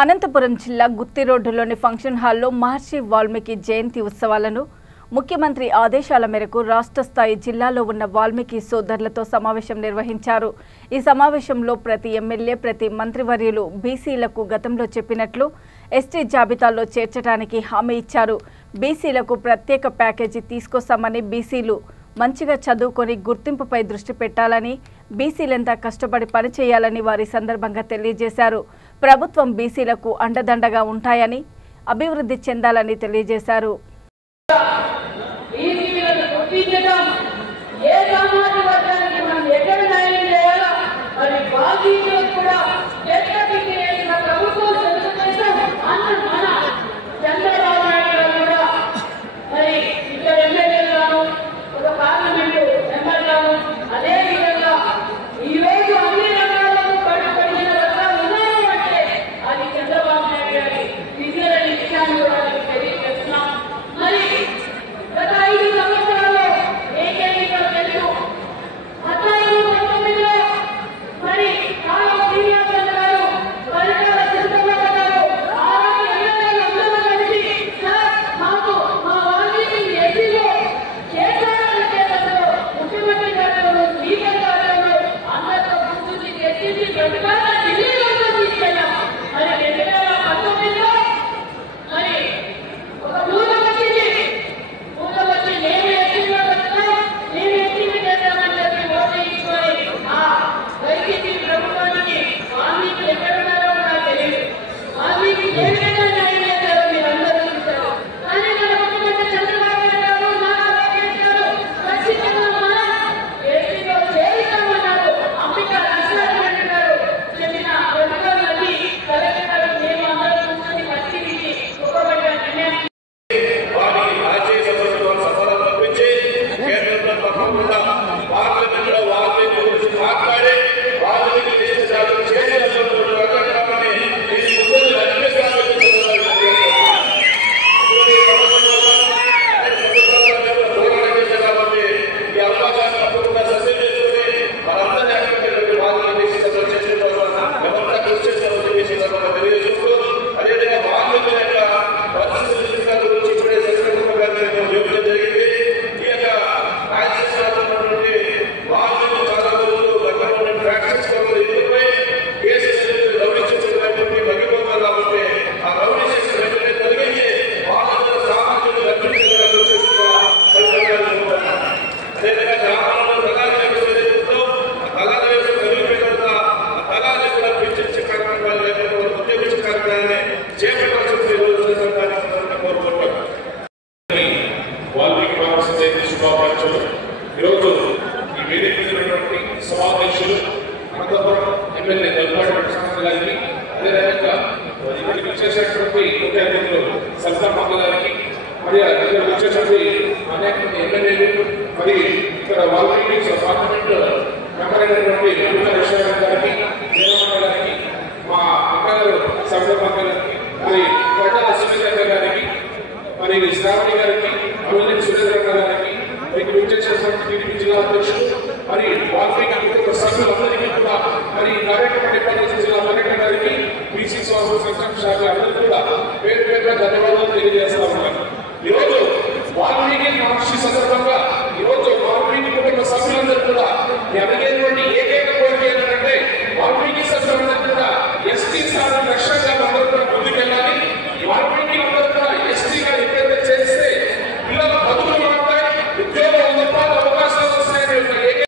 అనంతపురం జిల్లా గుత్తి రోడ్డులోని ఫంక్షన్ హాల్లో మహర్షి వాల్మీకి జయంతి ఉత్సవాలను ముఖ్యమంత్రి ఆదేశాల మేరకు రాష్ట్ర స్థాయి జిల్లాలో ఉన్న వాల్మీకి సోదరులతో సమావేశం నిర్వహించారు। ఈ సమావేశంలో ప్రతి ఎమ్మెల్యే ప్రతి మంత్రివర్యులు బీసీలకు గతంలో చెప్పినట్లు ఎస్టీ జాబితాలో చేర్చడానికి హామీ ఇచ్చారు। బీసీలకు ప్రత్యేక ప్యాకేజీ తీసుకొస్తామని బీసీలు మంచిగా చదువుకొని గుర్తింపుపై దృష్టి పెట్టాలని బీసీలంతా కష్టపడి పనిచేయాలని వారి సందర్భంగా తెలియజేశారు। ప్రభుత్వం బీసీలకు అండదండగా ఉంటాయని అభివృద్ధి చెందాలని తెలియజేశారు। వాల్మీకి మహర్షి సందర్భంగా ఈ రోజు వాల్మీకి కుటుంబ సభ్యులందరూ కూడా